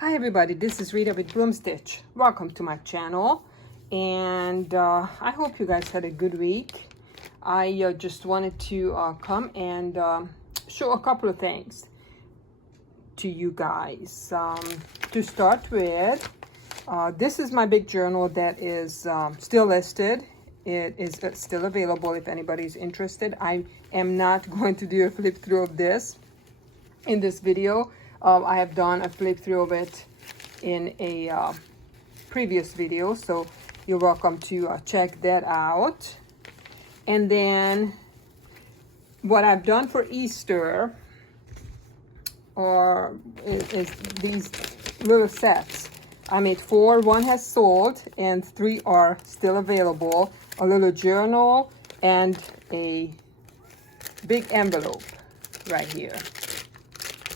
Hi everybody, this is Rita with Bloom Stitch. Welcome to my channel, and I hope you guys had a good week. I just wanted to come and show a couple of things to you guys. To start with, this is my big journal that is still listed. It is still available if anybody's interested. I am not going to do a flip through of this in this video. I have done a flip through of it in a previous video, so you're welcome to check that out. And then what I've done for Easter is these little sets. I made 4, 1 has sold, and 3 are still available. A little journal and a big envelope right here.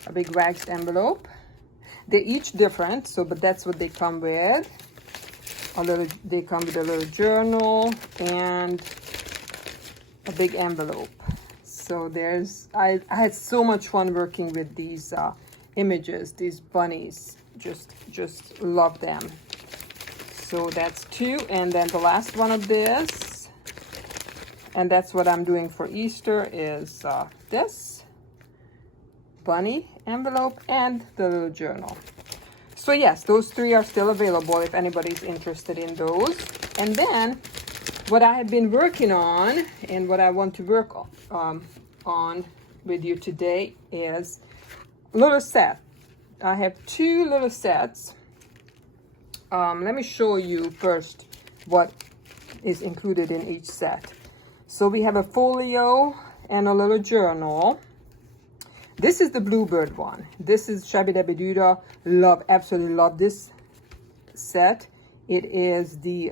A big waxed envelope. They're each different, but that's what they come with. They come with a little journal and a big envelope. So I had so much fun working with these images, these bunnies. Just love them. So that's 2, and then the last one of this, and that's what I'm doing for Easter, is this bunny envelope and the little journal. So yes, those 3 are still available if anybody's interested in those. And then what I have been working on and what I want to work on with you today is a little set. I have 2 little sets. Let me show you first what is included in each set. So we have a folio and a little journal. This is the Bluebird one. This is Shabby Dabby Doodah. Absolutely love this set. It is the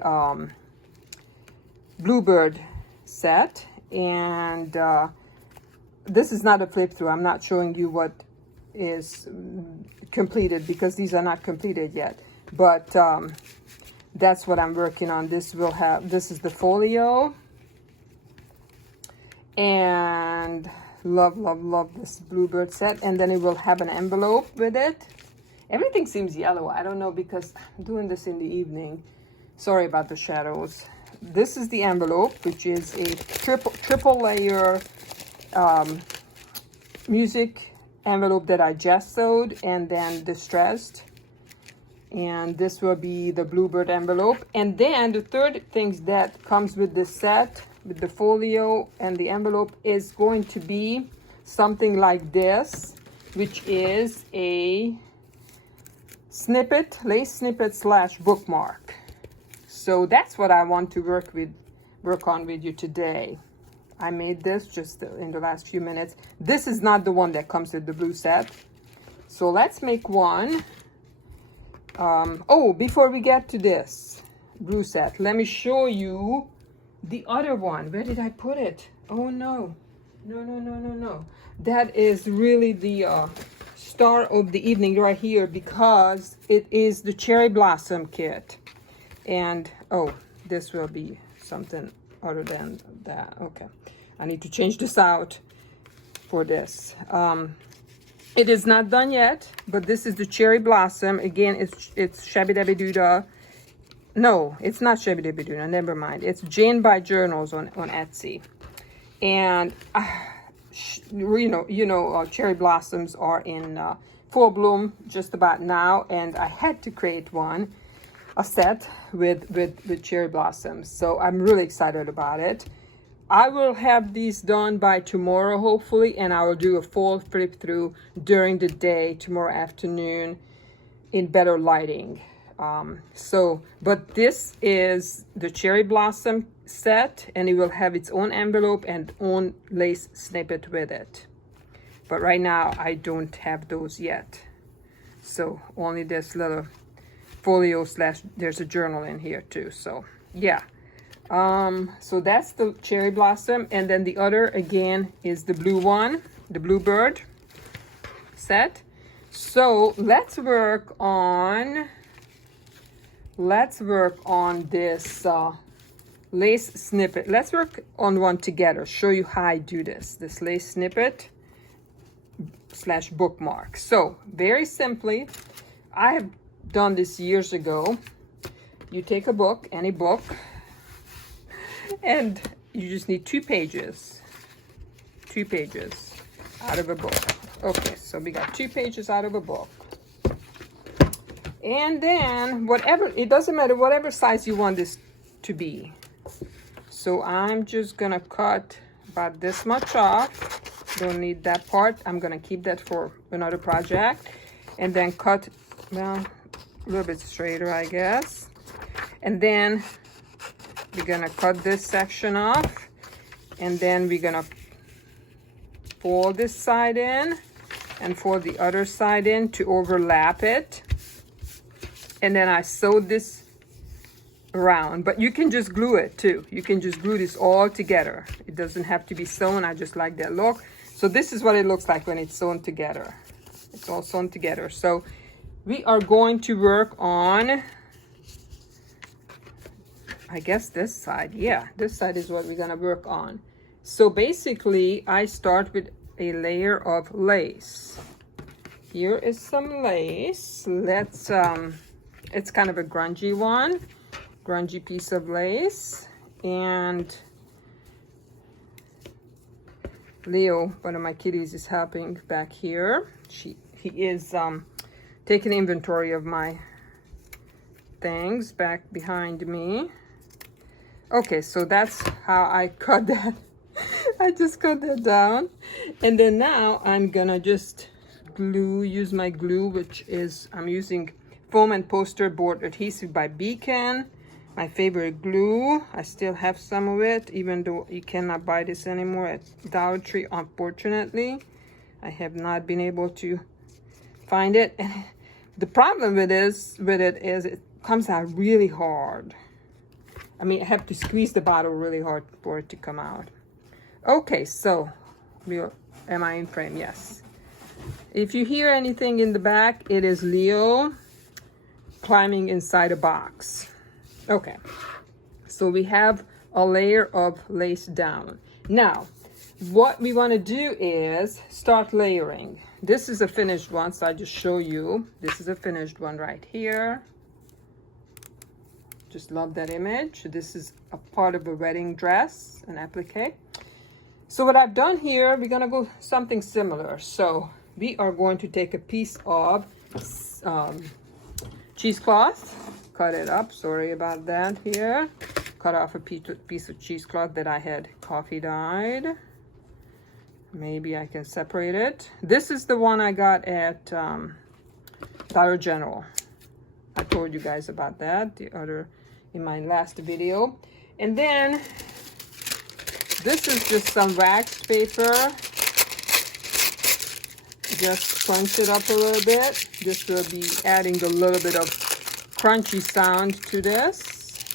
Bluebird set, and this is not a flip through. I'm not showing you what is completed because these are not completed yet. But that's what I'm working on. This is the folio, and love this Bluebird set. And then it will have an envelope with it. Everything seems yellow. I don't know because I'm doing this in the evening. Sorry about the shadows. This is the envelope, which is a triple layer music envelope that I gessoed and then distressed. And this will be the Bluebird envelope. And then the third thing that comes with this set, with the folio and the envelope, is going to be something like this, which is a lace snippet / bookmark. So that's what I want to work on with you today. I made this just in the last few minutes. This is not the one that comes with the blue set. So let's make one. Before we get to this blue set, let me show you the other one. Where did I put it? Oh no. No. That is really the star of the evening right here, because it is the Cherry Blossom kit. And this will be something other than that. Okay, I need to change this out for this. It is not done yet, but this is the Cherry Blossom. Again, it's Shabby Dabby Doodah. No, it's not Shabby Dabby Doodah. Never mind. It's Jane by Journals on Etsy. And cherry blossoms are in full bloom just about now, and I had to create a set with cherry blossoms. So I'm really excited about it. I will have these done by tomorrow, hopefully, and I will do a full flip through during the day, tomorrow afternoon, in better lighting. But this is the Cherry Blossom set, and it will have its own envelope and own lace snippet with it. But right now, I don't have those yet. So only this little folio / there's a journal in here too. So yeah. So that's the Cherry Blossom, and then the other again is the blue one, the Bluebird set. So let's work on this lace snippet. Let's work on one together. Show you how I do this lace snippet / bookmark. So very simply, I have done this years ago. You take a book, any book, and you just need 2 pages. 2 pages out of a book. Okay, so we got 2 pages out of a book. And then whatever, it doesn't matter whatever size you want this to be. So I'm just gonna cut about this much off. Don't need that part. I'm gonna keep that for another project. And then cut, well, a little bit straighter, I guess. And then we're gonna cut this section off, and then we're gonna fold this side in and fold the other side in to overlap it. And then I sewed this around, but you can just glue it too. You can just glue this all together. It doesn't have to be sewn. I just like that look. So this is what it looks like when it's sewn together. It's all sewn together. So we are going to work on, I guess this side. Yeah, this side is what we're gonna work on. So basically, I start with a layer of lace. Here is some lace. Let's, it's kind of a grungy one, grungy piece of lace. And Leo, one of my kitties, is helping back here. He is taking inventory of my things back behind me. Okay, so that's how I cut that. I just cut that down. And then now I'm gonna just use my glue, which is, I'm using foam and poster board adhesive by Beacon, my favorite glue. I still have some of it, even though you cannot buy this anymore at Dollar Tree, unfortunately. I have not been able to find it. And the problem with it is it comes out really hard. I mean, I have to squeeze the bottle really hard for it to come out. Okay, so am I in frame? Yes. If you hear anything in the back, it is Leo climbing inside a box. Okay, so we have a layer of lace down. Now, what we want to do is start layering. This is a finished one, so I just show you. This is a finished one right here. Just love that image. This is a part of a wedding dress, an applique. So what I've done here, we're gonna go something similar. So we are going to take a piece of cheesecloth, cut it up, sorry about that here. Cut off a piece of cheesecloth that I had coffee dyed. Maybe I can separate it. This is the one I got at Dollar General. I told you guys about that in my last video. And then this is just some waxed paper. Just crunch it up a little bit. This will be adding a little bit of crunchy sound to this.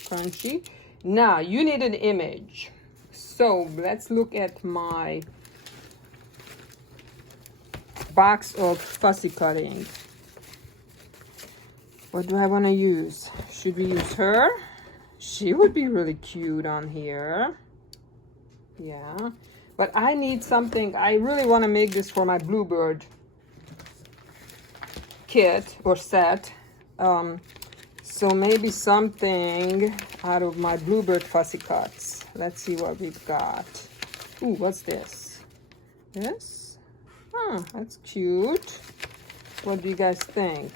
Crunchy. Now you need an image. So let's look at my box of fussy cutting. What do I want to use? Should we use her? She would be really cute on here. Yeah. But I need something. I really want to make this for my Bluebird kit or set. So maybe something out of my Bluebird fussy cuts. Let's see what we've got. Ooh, what's this? This? Oh, that's cute. What do you guys think?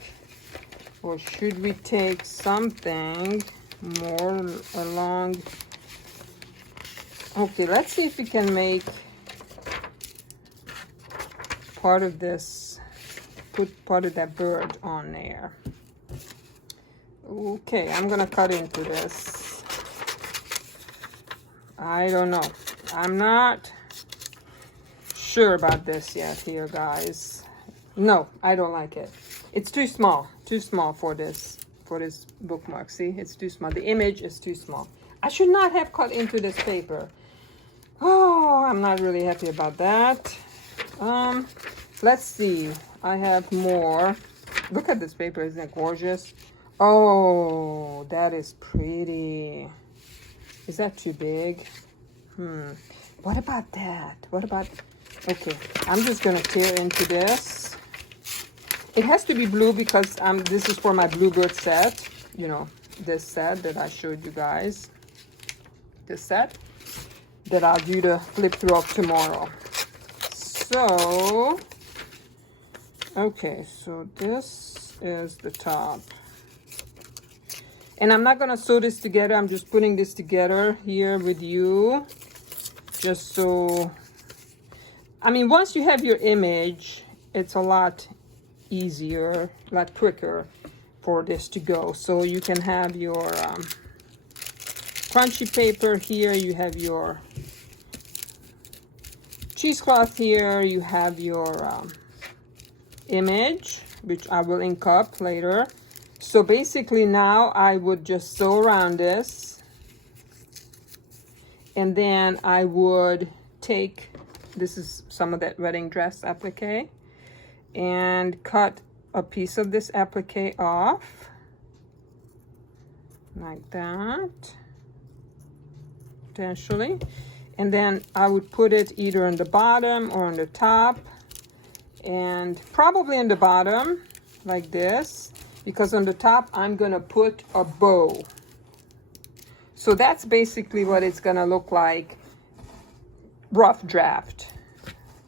Or should we take something more along? Okay, let's see if we can make part of this, put part of that bird on there. Okay, I'm gonna cut into this. I don't know. I'm not sure about this yet here, guys. No, I don't like it. It's too small for this bookmark. See, it's too small. The image is too small. I should not have cut into this paper. Oh, I'm not really happy about that. Let's see. I have more. Look at this paper. Isn't it gorgeous? Oh, that is pretty. Is that too big? What about that? What about... Okay, I'm just gonna tear into this. It has to be blue because this is for my bluebird set. You know, this set that I showed you guys. This set that I'll do the flip through of tomorrow. So, okay, so this is the top. And I'm not gonna sew this together. I'm just putting this together here with you. Just so, I mean, once you have your image, it's a lot easier, a lot quicker for this to go. So you can have your crunchy paper here, you have your cheesecloth here, you have your image, which I will ink up later. So basically now I would just sew around this, and then I would take, this is some of that wedding dress applique, and cut a piece of this applique off like that, potentially. And then I would put it either on the bottom or on the top, and probably on the bottom like this, because on the top I'm gonna put a bow. So that's basically what it's gonna look like, rough draft.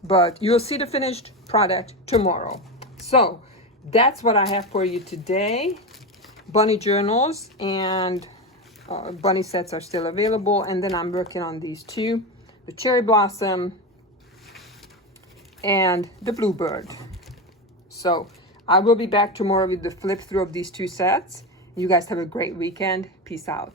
But you'll see the finished product tomorrow. So that's what I have for you today. Bunny journals and bunny sets are still available, and then I'm working on these two, the cherry blossom and the bluebird. So I will be back tomorrow with the flip through of these two sets. You guys have a great weekend. Peace out.